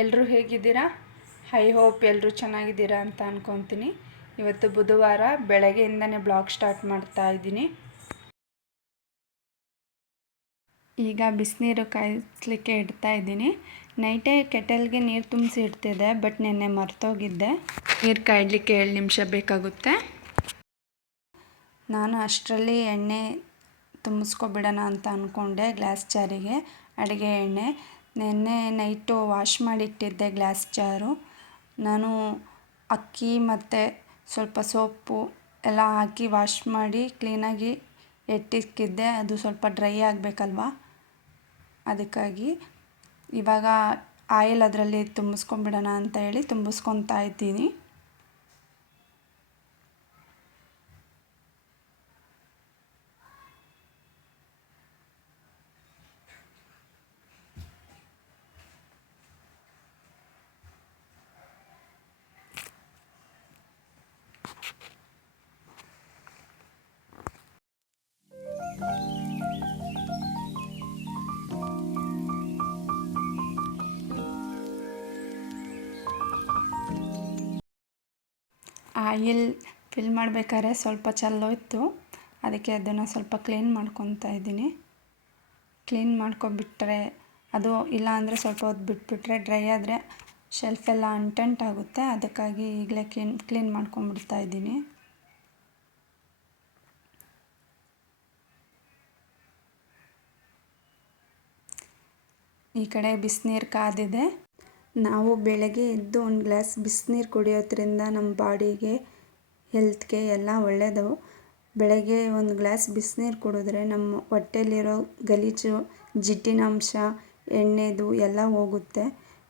ಎಲ್ಲರೂ ಹೇಗಿದ್ದೀರಾ? I hope ಎಲ್ಲರೂ ಚೆನ್ನಾಗಿದ್ದೀರಾ ಅಂತ ಅಂದ್ಕೊತೀನಿ ಇವತ್ತು ಬುಧವಾರ ಬೆಳಗ್ಗೆಯಿಂದನೇ ಬ್ಲಾಗ್ ಸ್ಟಾರ್ಟ್ ಮಾಡ್ತಾ ಇದ್ದೀನಿ. ಈಗ ಬಿಸಿನೀರು ಕಾಯಿಸ್ಲಿಕ್ಕೆ ಇಡ್ತಾ ಇದ್ದೀನಿ. ನೈಟೇ ಕೆಟಲ್ಗೆ ನೀರು ತುಂಬಿಸಿ ಇಡ್ತಿದ್ದೆ, ಬಟ್ ನಿನ್ನೆ ಮರ್ತೋಗಿದ್ದೆ. ನೀರು ಕಾಯಲಿಕ್ಕೆ ಏಳು ನಿಮಿಷ ಬೇಕಾಗುತ್ತೆ. ನಾನು ಅಷ್ಟರಲ್ಲಿ ಎಣ್ಣೆ ತುಂಬಿಸ್ಕೊಬಿಡೋಣ ಅಂತ ಅಂದ್ಕೊಂಡೆ ಗ್ಲಾಸ್ ಜಾರಿಗೆ. ಅಡುಗೆ ಎಣ್ಣೆ. ನಿನ್ನೆ ನೈಟು ವಾಶ್ ಮಾಡಿಟ್ಟಿದ್ದೆ ಗ್ಲಾಸ್ ಜಾರು. ನಾನು ಅಕ್ಕಿ ಮತ್ತು ಸ್ವಲ್ಪ ಸೋಪು ಎಲ್ಲ ಹಾಕಿ ವಾಶ್ ಮಾಡಿ ಕ್ಲೀನಾಗಿ ಎತ್ತಿಕ್ಕಿದ್ದೆ ಅದು ಸ್ವಲ್ಪ ಡ್ರೈ ಆಗಬೇಕಲ್ವಾ? ಅದಕ್ಕಾಗಿ ಇವಾಗ ಆಯಿಲ್ ಅದರಲ್ಲಿ ತುಂಬಿಸ್ಕೊಂಬಿಡೋಣ ಅಂತ ಹೇಳಿ ತುಂಬಿಸ್ಕೊತಾ ಇದ್ದೀನಿ. ಆಯಿಲ್ ಫಿಲ್ ಮಾಡಬೇಕಾದ್ರೆ ಸ್ವಲ್ಪ ಚಲ್ಲೋಯ್ತು ಅದಕ್ಕೆ ಅದನ್ನು ಸ್ವಲ್ಪ ಕ್ಲೀನ್ ಮಾಡ್ಕೊತಾ ಇದ್ದೀನಿ. ಕ್ಲೀನ್ ಮಾಡ್ಕೊಬಿಟ್ರೆ ಅದು ಇಲ್ಲ ಅಂದರೆ ಸ್ವಲ್ಪ ಹೊತ್ತು ಬಿಟ್ಬಿಟ್ರೆ ಡ್ರೈ ಆದರೆ ಶೆಲ್ಫೆಲ್ಲ ಅಂಟಂಟಾಗುತ್ತೆ ಅದಕ್ಕಾಗಿ ಈಗಲೇ ಕ್ಲೀನ್ ಕ್ಲೀನ್ ಮಾಡ್ಕೊಂಬಿಡ್ತಾ ಇದ್ದೀನಿ. ಈ ಕಡೆ ಬಿಸಿನೀರು ಕಾದಿದೆ. ನಾವು ಬೆಳಗ್ಗೆ ಎದ್ದು ಒಂದು ಗ್ಲಾಸ್ ಬಿಸಿನೀರು ಕುಡಿಯೋದ್ರಿಂದ ನಮ್ಮ ಬಾಡಿಗೆ ಹೆಲ್ತ್ಗೆ ಎಲ್ಲ ಒಳ್ಳೆಯದು ಬೆಳಗ್ಗೆ ಒಂದು ಗ್ಲಾಸ್ ಬಿಸಿನೀರು ಕುಡಿದ್ರೆ ನಮ್ಮ ಹೊಟ್ಟೆಲಿರೋ ಗಲೀಜು, ಜಿಡ್ಡಿನಂಶ, ಎಣ್ಣೆದು ಎಲ್ಲ ಹೋಗುತ್ತೆ.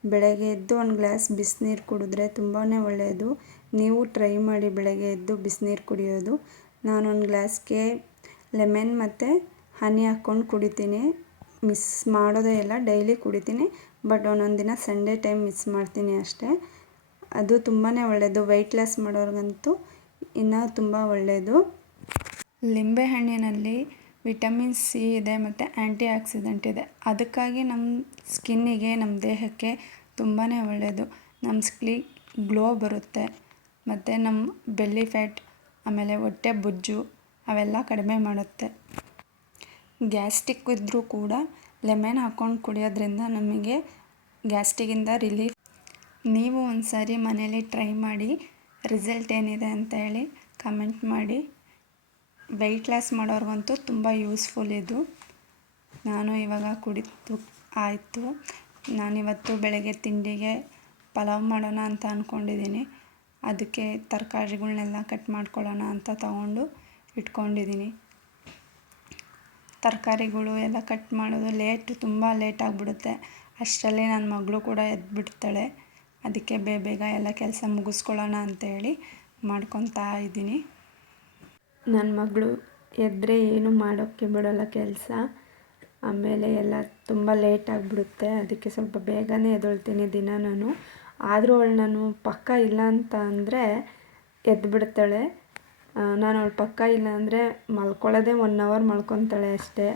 ಬೆಳಗ್ಗೆ ಎದ್ದು ಒಂದು ಗ್ಲಾಸ್ ಬಿಸಿನೀರು ಕುಡಿದ್ರೆ ತುಂಬಾ ಒಳ್ಳೆಯದು ನೀವು ಟ್ರೈ ಮಾಡಿ ಬೆಳಗ್ಗೆ ಎದ್ದು ಬಿಸಿನೀರು ಕುಡಿಯೋದು. ನಾನೊಂದು ಗ್ಲಾಸ್ಗೆ ಲೆಮನ್ ಮತ್ತು ಹನಿ ಹಾಕ್ಕೊಂಡು ಕುಡಿತೀನಿ. ಮಿಸ್ ಮಾಡೋದೇ ಇಲ್ಲ ಡೈಲಿ ಕುಡಿತೀನಿ. ಬಟ್ ಒಂದೊಂದು ದಿನ ಸಂಡೇ ಟೈಮ್ ಮಿಸ್ ಮಾಡ್ತೀನಿ ಅಷ್ಟೇ. ಅದು ತುಂಬಾ ಒಳ್ಳೆಯದು ವೆಯ್ಟ್ ಲಾಸ್ ಮಾಡೋರಿಗಂತೂ ಇನ್ನೂ ತುಂಬ ಒಳ್ಳೆಯದು ಲಿಂಬೆಹಣ್ಣಿನಲ್ಲಿ ವಿಟಮಿನ್ ಸಿ ಇದೆ ಮತ್ತು ಆ್ಯಂಟಿ ಆಕ್ಸಿಡೆಂಟ್ ಇದೆ. ಅದಕ್ಕಾಗಿ ನಮ್ಮ ಸ್ಕಿನ್ನಿಗೆ ನಮ್ಮ ದೇಹಕ್ಕೆ ತುಂಬಾ ಒಳ್ಳೆಯದು ನಮ್ಮ ಸ್ಕಿ ಗ್ಲೋ ಬರುತ್ತೆ. ಮತ್ತು ನಮ್ಮ ಬೆಲ್ಲಿ ಫ್ಯಾಟ್ ಆಮೇಲೆ ಹೊಟ್ಟೆ ಬೊಜ್ಜು ಅವೆಲ್ಲ ಕಡಿಮೆ ಮಾಡುತ್ತೆ. ಗ್ಯಾಸ್ಟಿಕ್ ಇದ್ದರೂ ಕೂಡ ಲೆಮನ್ ಹಾಕ್ಕೊಂಡು ಕುಡಿಯೋದ್ರಿಂದ ನಮಗೆ ಗ್ಯಾಸ್ಟಿಗಿಂದ ರಿಲೀಫ್. ನೀವು ಒಂದು ಸಾರಿ ಮನೇಲಿ ಟ್ರೈ ಮಾಡಿ, ರಿಸಲ್ಟ್ ಏನಿದೆ ಅಂತ ಹೇಳಿ ಕಮೆಂಟ್ ಮಾಡಿ. ವೆಯ್ಟ್ ಲಾಸ್ ಮಾಡೋರ್ಗಂತೂ ತುಂಬ ಯೂಸ್ಫುಲ್ ಇದು. ನಾನು ಇವಾಗ ಕುಡಿತು ಆಯಿತು. ನಾನಿವತ್ತು ಬೆಳಗ್ಗೆ ತಿಂಡಿಗೆ ಪಲಾವ್ ಮಾಡೋಣ ಅಂತ ಅಂದ್ಕೊಂಡಿದ್ದೀನಿ ಅದಕ್ಕೆ ತರಕಾರಿಗಳ್ನೆಲ್ಲ ಕಟ್ ಮಾಡ್ಕೊಳ್ಳೋಣ ಅಂತ ತಗೊಂಡು ಇಟ್ಕೊಂಡಿದ್ದೀನಿ. ತರಕಾರಿಗಳು ಎಲ್ಲ ಕಟ್ ಮಾಡೋದು ಲೇಟ್ ತುಂಬ ಲೇಟ್ ಆಗಿಬಿಡುತ್ತೆ. ಅಷ್ಟರಲ್ಲಿ ನನ್ನ ಮಗಳು ಕೂಡ ಎದ್ಬಿಡ್ತಾಳೆ. ಅದಕ್ಕೆ ಬೇಗ ಬೇಗ ಎಲ್ಲ ಕೆಲಸ ಮುಗಿಸ್ಕೊಳ್ಳೋಣ ಅಂತೇಳಿ ಮಾಡ್ಕೊತಾ ಇದ್ದೀನಿ. ನನ್ನ ಮಗಳು ಎದ್ದರೆ ಏನು ಮಾಡೋಕ್ಕೆ ಬಿಡೋಲ್ಲ ಕೆಲಸ. ಆಮೇಲೆ ಎಲ್ಲ ತುಂಬ ಲೇಟ್ ಆಗಿಬಿಡುತ್ತೆ. ಅದಕ್ಕೆ ಸ್ವಲ್ಪ ಬೇಗನೆ ಎದ್ದೊಳ್ತೀನಿ ದಿನ ನಾನು. ಆದರೂ ಅವಳು ನಾನು ಪಕ್ಕ ಇಲ್ಲ ಅಂತ ಅಂದರೆ ಎದ್ಬಿಡ್ತಾಳೆ. ನಾನು ಅವಳು ಪಕ್ಕ ಇಲ್ಲ ಅಂದರೆ ಮಲ್ಕೊಳ್ಳೋದೇ ಒನ್ ಅವರ್ ಮಲ್ಕೊತಾಳೆ ಅಷ್ಟೇ.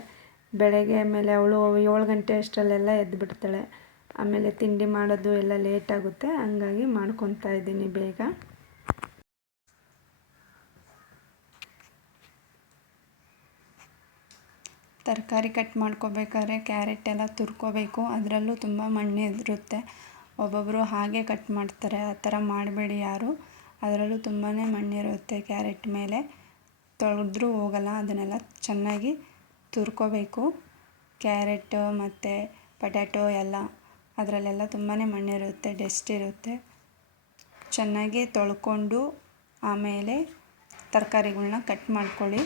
ಬೆಳಗ್ಗೆ ಆಮೇಲೆ ಅವಳು ಏಳು ಗಂಟೆ ಅಷ್ಟರಲ್ಲೆಲ್ಲ ಎದ್ದುಬಿಡ್ತಾಳೆ ಆಮೇಲೆ ತಿಂಡಿ ಮಾಡೋದು ಎಲ್ಲ ಲೇಟ್ ಆಗುತ್ತೆ. ಹಂಗಾಗಿ ಮಾಡ್ಕೊತಾ ಇದ್ದೀನಿ ಬೇಗ. ತರಕಾರಿ ಕಟ್ ಮಾಡ್ಕೋಬೇಕಾದ್ರೆ ಕ್ಯಾರೆಟ್ ಎಲ್ಲ ತುರ್ಕೋಬೇಕು. ಅದರಲ್ಲೂ ತುಂಬ ಮಣ್ಣು ಇರುತ್ತೆ. ಒಬ್ಬೊಬ್ಬರು ಹಾಗೆ ಕಟ್ ಮಾಡ್ತಾರೆ. ಆ ಥರ ಮಾಡಬೇಡಿ ಯಾರು. ಅದರಲ್ಲೂ ತುಂಬಾ ಮಣ್ಣಿರುತ್ತೆ ಕ್ಯಾರೆಟ್ ಮೇಲೆ. ತೊಳೆದ್ರೂ ಹೋಗಲ್ಲ, ಅದನ್ನೆಲ್ಲ ಚೆನ್ನಾಗಿ ತುರ್ಕೋಬೇಕು. ಕ್ಯಾರೆಟ್ ಮತ್ತು ಪೊಟ್ಯಾಟೊ ಎಲ್ಲ, ಅದರಲ್ಲೆಲ್ಲ ತುಂಬಾ ಮಣ್ಣಿರುತ್ತೆ, ಡಸ್ಟ್ ಇರುತ್ತೆ. ಚೆನ್ನಾಗಿ ತೊಳ್ಕೊಂಡು ಆಮೇಲೆ ತರಕಾರಿಗಳ್ನ ಕಟ್ ಮಾಡ್ಕೊಳ್ಳಿ.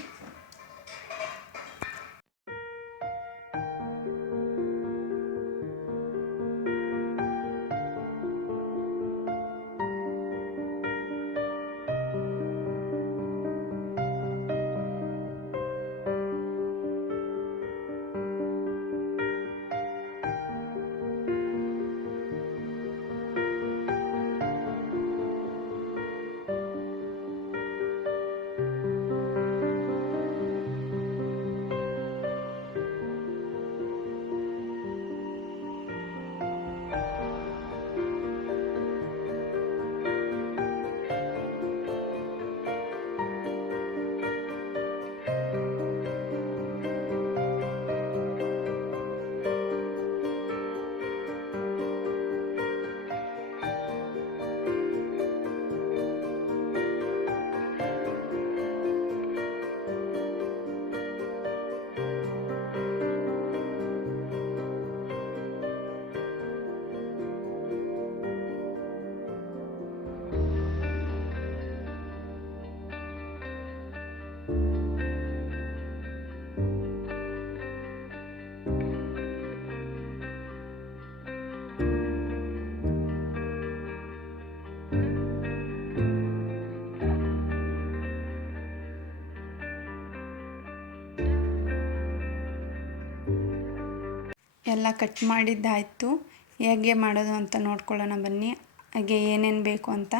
ಎಲ್ಲ ಕಟ್ ಮಾಡಿದ್ದಾಯಿತು. ಹೇಗೆ ಮಾಡೋದು ಅಂತ ನೋಡ್ಕೊಳ್ಳೋಣ ಬನ್ನಿ. ಹಾಗೆ ಏನೇನು ಬೇಕು ಅಂತ.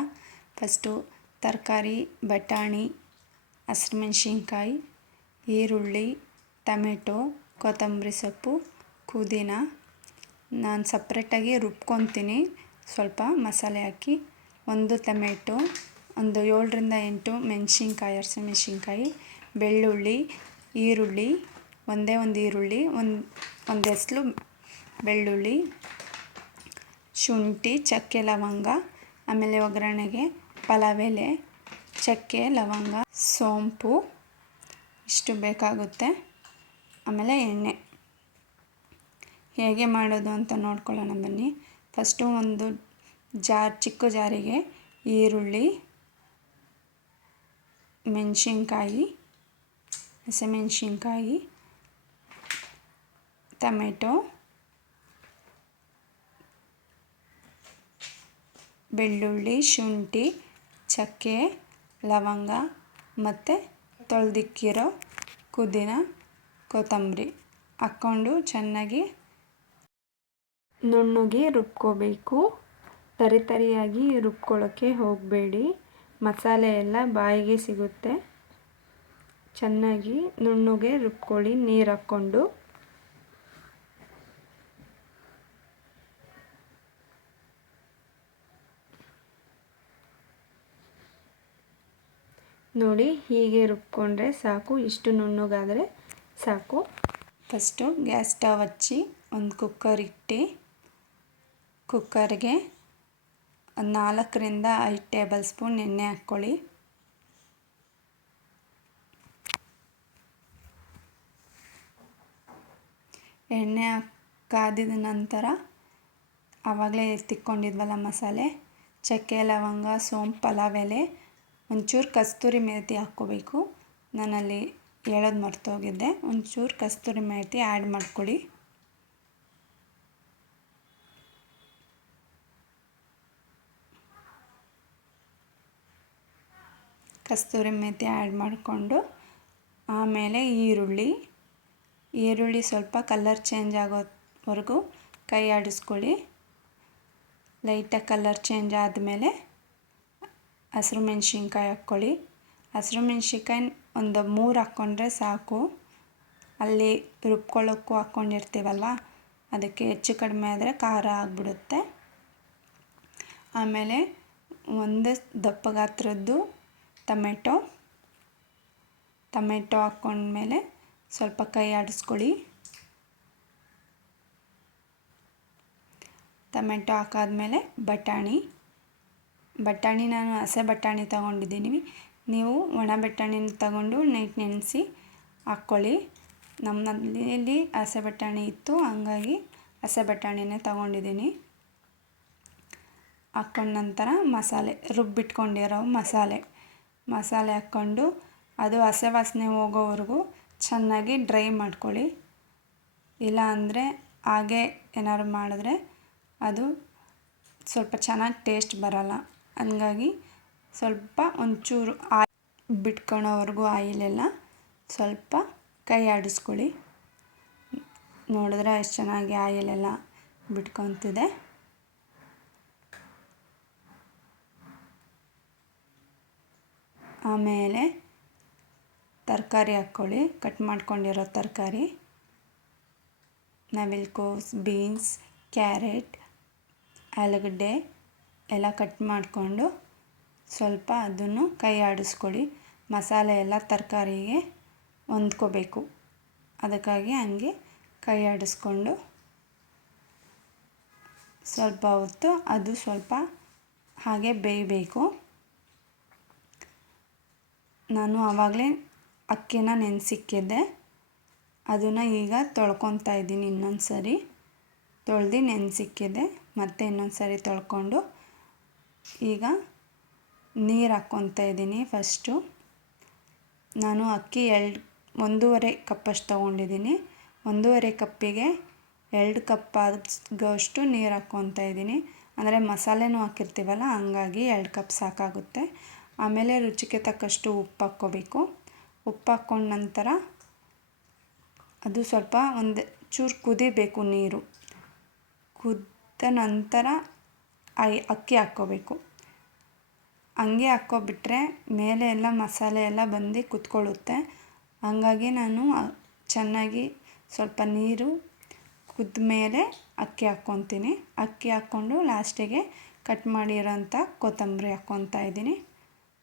ಫಸ್ಟು ತರಕಾರಿ, ಬಟಾಣಿ, ಹಸಿಮೆಣ್ಸಿನ್ಕಾಯಿ, ಈರುಳ್ಳಿ, ಟಮೆಟೊ, ಕೊತ್ತಂಬರಿ ಸೊಪ್ಪು, ಪುದೀನ. ನಾನು ಸಪ್ರೇಟಾಗಿ ರುಬ್ಕೊತೀನಿ. ಸ್ವಲ್ಪ ಮಸಾಲೆ ಹಾಕಿ. ಒಂದು ಟಮೆಟೊ, ಒಂದು ಏಳರಿಂದ ಎಂಟು ಮೆಣಸಿನ್ಕಾಯಿ, ಹಸಿಮೆಣ್ಸಿನ್ಕಾಯಿ, ಬೆಳ್ಳುಳ್ಳಿ, ಈರುಳ್ಳಿ ಒಂದೇ ಒಂದು ಈರುಳ್ಳಿ, ಒಂದು ಒಂದು ಎಸ್ಲು ಬೆಳ್ಳುಳ್ಳಿ, ಶುಂಠಿ, ಚಕ್ಕೆ, ಲವಂಗ, ಆಮೇಲೆ ಒಗ್ಗರಣೆಗೆ ಪಲಾವ್ ಎಲೆ ಚಕ್ಕೆ, ಲವಂಗ, ಸೋಂಪು, ಇಷ್ಟು ಬೇಕಾಗುತ್ತೆ. ಆಮೇಲೆ ಎಣ್ಣೆ. ಹೇಗೆ ಮಾಡೋದು ಅಂತ ನೋಡ್ಕೊಳ್ಳೋಣ ಬನ್ನಿ. ಫಸ್ಟು ಒಂದು ಜಾರ್, ಚಿಕ್ಕ ಜಾರಿಗೆ ಈರುಳ್ಳಿ, ಮೆಣಸಿನ್ಕಾಯಿ, ಹಸಿಮೆಣ್ಸಿನ್ಕಾಯಿ ಟಮೆಟೊ, ಬೆಳ್ಳುಳ್ಳಿ, ಶುಂಠಿ, ಚಕ್ಕೆ, ಲವಂಗ ಮತ್ತು ತೊಳೆದಿಕ್ಕಿರೋ ಕುದಿನ ಕೊತ್ತಂಬರಿ ಹಾಕ್ಕೊಂಡು ಚೆನ್ನಾಗಿ ನುಣ್ಣಗೆ ರುಬ್ಕೋಬೇಕು. ತರಿ ತರಿಯಾಗಿ ರುಬ್ಕೊಳ್ಳೋಕ್ಕೆ ಹೋಗಬೇಡಿ. ಮಸಾಲೆ ಎಲ್ಲ ಬಾಯಿಗೆ ಸಿಗುತ್ತೆ. ಚೆನ್ನಾಗಿ ನುಣ್ಣಗೆ ರುಬ್ಕೊಳ್ಳಿ, ನೀರು ಹಾಕ್ಕೊಂಡು. ನೋಡಿ ಹೀಗೆ ರುಬ್ಕೊಂಡ್ರೆ ಸಾಕು. ಇಷ್ಟು ನುಣ್ಣಗಾದರೆ ಸಾಕು. ಫಸ್ಟು ಗ್ಯಾಸ್ ಸ್ಟವ್ ಹಚ್ಚಿ ಒಂದು ಕುಕ್ಕರ್ ಇಟ್ಟು ಕುಕ್ಕರ್ಗೆ ನಾಲ್ಕರಿಂದ ಐದು ಟೇಬಲ್ ಸ್ಪೂನ್ ಎಣ್ಣೆ ಹಾಕ್ಕೊಳ್ಳಿ. ಎಣ್ಣೆ ಕಾದಿದ ನಂತರ ಆವಾಗಲೇ ತಿಕ್ಕೊಂಡಿದ್ವಲ್ಲ ಮಸಾಲೆ, ಚಕ್ಕೆ, ಲವಂಗ, ಸೋಂಪು, ಪಲಾವ್ ಎಲೆ ಒಂಚೂರು ಕಸ್ತೂರಿ ಮೇಥಿ ಹಾಕ್ಕೋಬೇಕು. ನಾನಲ್ಲಿ ಹೇಳೋದು ಮರ್ತೋಗಿದ್ದೆ ಒಂಚೂರು ಕಸ್ತೂರಿ ಮೇಥಿ ಆ್ಯಡ್ ಮಾಡ್ಕೊಳ್ಳಿ ಕಸ್ತೂರಿ ಮೇಥಿ ಆ್ಯಡ್ ಮಾಡಿಕೊಂಡು ಆಮೇಲೆ ಈರುಳ್ಳಿ. ಈರುಳ್ಳಿ ಸ್ವಲ್ಪ ಕಲರ್ ಚೇಂಜ್ ಆಗೋವರೆಗೂ ಕೈ ಆಡಿಸ್ಕೊಳ್ಳಿ. ಲೈಟಾಗಿ ಕಲರ್ ಚೇಂಜ್ ಆದಮೇಲೆ ಹಸಿರು ಮೆಣ್ಸಿನ್ಕಾಯಿ ಹಾಕ್ಕೊಳ್ಳಿ. ಹಸಿರು ಮೆಣ್ಸಿನ್ಕಾಯಿ ಒಂದು ಮೂರು ಹಾಕ್ಕೊಂಡ್ರೆ ಸಾಕು. ಅಲ್ಲಿ ರುಬ್ಕೊಳ್ಳೋಕ್ಕೂ ಹಾಕ್ಕೊಂಡಿರ್ತೀವಲ್ವ? ಅದಕ್ಕೆ ಹೆಚ್ಚು ಕಡಿಮೆ ಆದರೆ ಖಾರ ಆಗಿಬಿಡುತ್ತೆ. ಆಮೇಲೆ ಒಂದು ದಪ್ಪ ಗಾತ್ರದ್ದು ಟಮೆಟೊ. ಟಮೆಟೊ ಹಾಕ್ಕೊಂಡ್ಮೇಲೆ ಸ್ವಲ್ಪ ಕೈ ಆಡಿಸ್ಕೊಳ್ಳಿ. ಟಮೆಟೊ ಹಾಕಾದ್ಮೇಲೆ ಬಟಾಣಿ. ಬಟಾಣಿ ನಾನು ಹಸೆ ಬಟಾಣಿ ತಗೊಂಡಿದ್ದೀನಿ. ನೀವು ಒಣ ಬಟಾಣಿನ ತಗೊಂಡು ನೈಟ್ ನೆನೆಸಿ ಹಾಕ್ಕೊಳ್ಳಿ. ನಮ್ಮಲ್ಲಿ ಹಸೆ ಬಟಾಣಿ ಇತ್ತು, ಹಂಗಾಗಿ ಹಸೆ ಬಟಾಣಿನೇ ತಗೊಂಡಿದ್ದೀನಿ. ಹಾಕ್ಕೊಂಡ ನಂತರ ಮಸಾಲೆ, ರುಬ್ಬಿಟ್ಕೊಂಡಿರೋ ಮಸಾಲೆ. ಮಸಾಲೆ ಹಾಕ್ಕೊಂಡು ಅದು ಹಸೆ ವಾಸನೆ ಹೋಗೋವರೆಗೂ ಚೆನ್ನಾಗಿ ಡ್ರೈ ಮಾಡ್ಕೊಳ್ಳಿ. ಇಲ್ಲ ಅಂದರೆ ಹಾಗೆ ಏನಾದ್ರು ಮಾಡಿದ್ರೆ ಅದು ಸ್ವಲ್ಪ ಚೆನ್ನಾಗಿ ಟೇಸ್ಟ್ ಬರೋಲ್ಲ. ಹಂಗಾಗಿ ಸ್ವಲ್ಪ ಒಂಚೂರು ಆಯ್ ಬಿಟ್ಕೊಳೋವರೆಗೂ ಆಯಿಲೆಲ್ಲ ಸ್ವಲ್ಪ ಕೈ ಆಡಿಸ್ಕೊಳ್ಳಿ. ನೋಡಿದ್ರೆ ಎಷ್ಟು ಚೆನ್ನಾಗಿ ಆಯಿಲೆಲ್ಲ ಬಿಟ್ಕೊತಿದೆ. ಆಮೇಲೆ ತರಕಾರಿ ಹಾಕ್ಕೊಳ್ಳಿ. ಕಟ್ ಮಾಡ್ಕೊಂಡಿರೋ ತರಕಾರಿ. ನವಿಲ್ಕೋಸ್ ಬೀನ್ಸ್, ಕ್ಯಾರೆಟ್, ಆಲೂಗಡ್ಡೆ ಎಲ್ಲ ಕಟ್ ಮಾಡಿಕೊಂಡು ಸ್ವಲ್ಪ ಅದನ್ನು ಕೈ ಆಡಿಸ್ಕೊಳ್ಳಿ. ಮಸಾಲೆ ಎಲ್ಲ ತರಕಾರಿಗೆ ಹೊಂದ್ಕೋಬೇಕು. ಅದಕ್ಕಾಗಿ ಹಂಗೆ ಕೈ ಆಡಿಸ್ಕೊಂಡು ಸ್ವಲ್ಪ ಹೊತ್ತು ಅದು ಸ್ವಲ್ಪ ಹಾಗೆ ಬೇಯಬೇಕು. ನಾನು ಆವಾಗಲೇ ಅಕ್ಕಿನ ನೆನೆಸಿಕ್ಕಿದ್ದೆ. ಅದನ್ನು ಈಗ ತೊಳ್ಕೊತಾ ಇದ್ದೀನಿ ಇನ್ನೊಂದು ಸರಿ ತೊಳೆದು ನೆನೆಸಿಕ್ಕಿದ್ದೆ. ಮತ್ತೆ ಇನ್ನೊಂದು ಸರಿ ತೊಳ್ಕೊಂಡು ಈಗ ನೀರು ಹಾಕ್ಕೊತಾ ಇದ್ದೀನಿ ಫಸ್ಟು. ನಾನು ಅಕ್ಕಿ ಎರಡು ಒಂದೂವರೆ ಕಪ್ಪಷ್ಟು ತೊಗೊಂಡಿದ್ದೀನಿ. ಒಂದೂವರೆ ಕಪ್ಪಿಗೆ ಎರಡು ಕಪ್ ಆಗೋಷ್ಟು ನೀರು ಹಾಕ್ಕೊತಾ ಇದ್ದೀನಿ. ಅಂದರೆ ಮಸಾಲೆನೂ ಹಾಕಿರ್ತೀವಲ್ಲ, ಹಂಗಾಗಿ ಎರಡು ಕಪ್ ಸಾಕಾಗುತ್ತೆ. ಆಮೇಲೆ ರುಚಿಗೆ ತಕ್ಕಷ್ಟು ಉಪ್ಪು ಹಾಕ್ಕೋಬೇಕು. ಉಪ್ಪು ಹಾಕ್ಕೊಂಡ ನಂತರ ಅದು ಸ್ವಲ್ಪ ಒಂದು ಚೂರು ಕುದಿಬೇಕು ನೀರು. ಕುದ್ದ ನಂತರ ಅಕ್ಕಿ ಹಾಕ್ಕೋಬೇಕು. ಹಂಗೆ ಹಾಕ್ಕೊಬಿಟ್ರೆ ಮೇಲೆ ಎಲ್ಲ ಮಸಾಲೆ ಎಲ್ಲ ಬಂದು ಕುತ್ಕೊಳ್ಳುತ್ತೆ. ಹಂಗಾಗಿ ನಾನು ಚೆನ್ನಾಗಿ ಸ್ವಲ್ಪ ನೀರು ಕುದ್ದ ಮೇಲೆ ಅಕ್ಕಿ ಹಾಕ್ಕೊತೀನಿ. ಅಕ್ಕಿ ಹಾಕ್ಕೊಂಡು ಲಾಸ್ಟಿಗೆ ಕಟ್ ಮಾಡಿರೋಂಥ ಕೊತ್ತಂಬರಿ ಹಾಕ್ಕೊತಾ ಇದ್ದೀನಿ.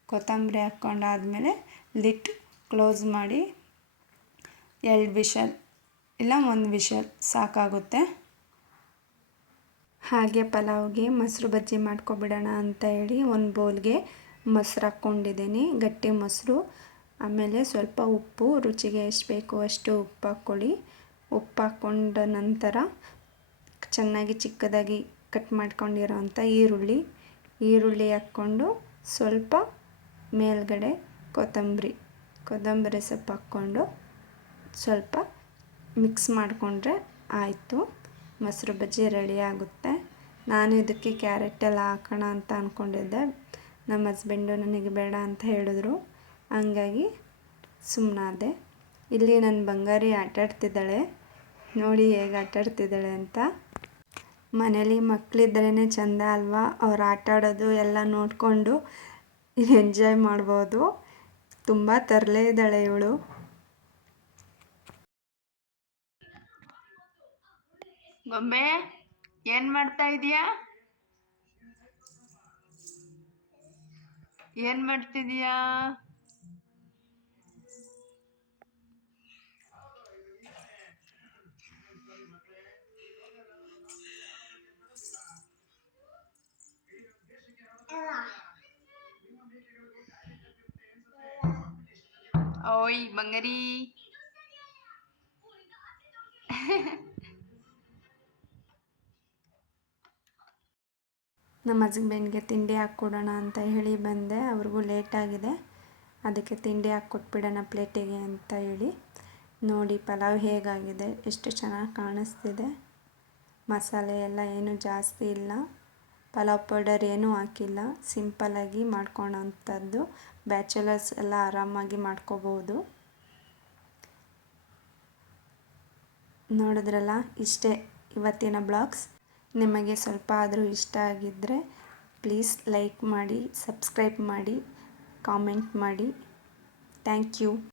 ಕೊತ್ತಂಬರಿ ಹಾಕ್ಕೊಂಡಾದಮೇಲೆ ಲಿಟ್ ಕ್ಲೋಸ್ ಮಾಡಿ ಎರಡು ವಿಷಲ್, ಇಲ್ಲ ಒಂದು ವಿಷಲ್ ಸಾಕಾಗುತ್ತೆ. ಹಾಗೆ ಪಲಾವ್ಗೆ ಮೊಸರು ಬಜ್ಜಿ ಮಾಡ್ಕೊಬಿಡೋಣ ಅಂತ ಹೇಳಿ ಒಂದು ಬೌಲ್ಗೆ ಮೊಸರು ಹಾಕ್ಕೊಂಡಿದ್ದೀನಿ, ಗಟ್ಟಿ ಮೊಸರು. ಆಮೇಲೆ ಸ್ವಲ್ಪ ಉಪ್ಪು, ರುಚಿಗೆ ಎಷ್ಟು ಬೇಕು ಅಷ್ಟು ಉಪ್ಪು ಹಾಕ್ಕೊಳ್ಳಿ. ಉಪ್ಪು ಹಾಕ್ಕೊಂಡ ನಂತರ ಚೆನ್ನಾಗಿ ಚಿಕ್ಕದಾಗಿ ಕಟ್ ಮಾಡ್ಕೊಂಡಿರೋ ಅಂಥ ಈರುಳ್ಳಿ. ಈರುಳ್ಳಿ ಹಾಕ್ಕೊಂಡು ಸ್ವಲ್ಪ ಮೇಲ್ಗಡೆ ಕೊತ್ತಂಬರಿ ಕೊತ್ತಂಬರಿ ಸೊಪ್ಪು ಹಾಕ್ಕೊಂಡು ಸ್ವಲ್ಪ ಮಿಕ್ಸ್ ಮಾಡಿಕೊಂಡ್ರೆ ಆಯಿತು. ಮೊಸರು ಬಜ್ಜಿ ರೆಡಿ ಆಗುತ್ತೆ. ನಾನು ಇದಕ್ಕೆ ಕ್ಯಾರೆಟೆಲ್ಲ ಹಾಕೋಣ ಅಂತ ಅಂದ್ಕೊಂಡಿದ್ದೆ ನಮ್ಮ ಹಸ್ಬೆಂಡು ನನಗೆ ಬೇಡ ಅಂತ ಹೇಳಿದ್ರು. ಹಂಗಾಗಿ ಸುಮ್ಮನಾದೆ ಇಲ್ಲಿ ನನ್ನ ಬಂಗಾರಿ ಆಟಾಡ್ತಿದ್ದಾಳೆ. ನೋಡಿ ಹೇಗೆ ಆಟಾಡ್ತಿದ್ದಾಳೆ ಅಂತ. ಮನೇಲಿ ಮಕ್ಕಳಿದ್ದರೇ ಚೆಂದ ಅಲ್ವಾ? ಅವ್ರು ಆಟಾಡೋದು ಎಲ್ಲ ನೋಡಿಕೊಂಡು ಎಂಜಾಯ್ ಮಾಡ್ಬೋದು. ತುಂಬ ತರಲೇ ಇದ್ದಾಳೆ ಇವಳು. ಗೊಂಬೆ ಏನ್ ಮಾಡ್ತಾ ಇದೀಯಾ? ಏನ್ ಮಾಡ್ತಿದೀಯಾ? ಓಯ್ ಬಂಗಾರಿ. ನಮ್ಮ ಹಸ್ಬೆಂಡ್ಗೆ ತಿಂಡಿ ಹಾಕ್ಕೊಡೋಣ ಅಂತ ಹೇಳಿ ಬಂದೆ. ಅವ್ರಿಗೂ ಲೇಟಾಗಿದೆ ಅದಕ್ಕೆ ತಿಂಡಿ ಹಾಕ್ಕೊಟ್ಬಿಡೋಣ ಪ್ಲೇಟಿಗೆ ಅಂತ ಹೇಳಿ. ನೋಡಿ, ಪಲಾವ್ ಹೇಗಾಗಿದೆ? ಎಷ್ಟು ಚೆನ್ನಾಗಿ ಕಾಣಿಸ್ತಿದೆ. ಮಸಾಲೆ ಎಲ್ಲ ಏನೂ ಜಾಸ್ತಿ ಇಲ್ಲ. ಪಲಾವ್ ಪೌಡರ್ ಏನೂ ಹಾಕಿಲ್ಲ. ಸಿಂಪಲಾಗಿ ಮಾಡ್ಕೊಳೋಂಥದ್ದು. ಬ್ಯಾಚುಲರ್ಸ್ ಎಲ್ಲ ಆರಾಮಾಗಿ ಮಾಡ್ಕೋಬೋದು. ನೋಡಿದ್ರಲ್ಲ, ಇಷ್ಟೇ ಇವತ್ತಿನ ಬ್ಲಾಗ್ಸ್. ನಿಮಗೆ ಸ್ವಲ್ಪ ಆದರೂ ಇಷ್ಟ ಆಗಿದ್ದರೆ ಪ್ಲೀಸ್ ಲೈಕ್ ಮಾಡಿ ಸಬ್ಸ್ಕ್ರೈಬ್ ಮಾಡಿ ಕಾಮೆಂಟ್ ಮಾಡಿ. Thank you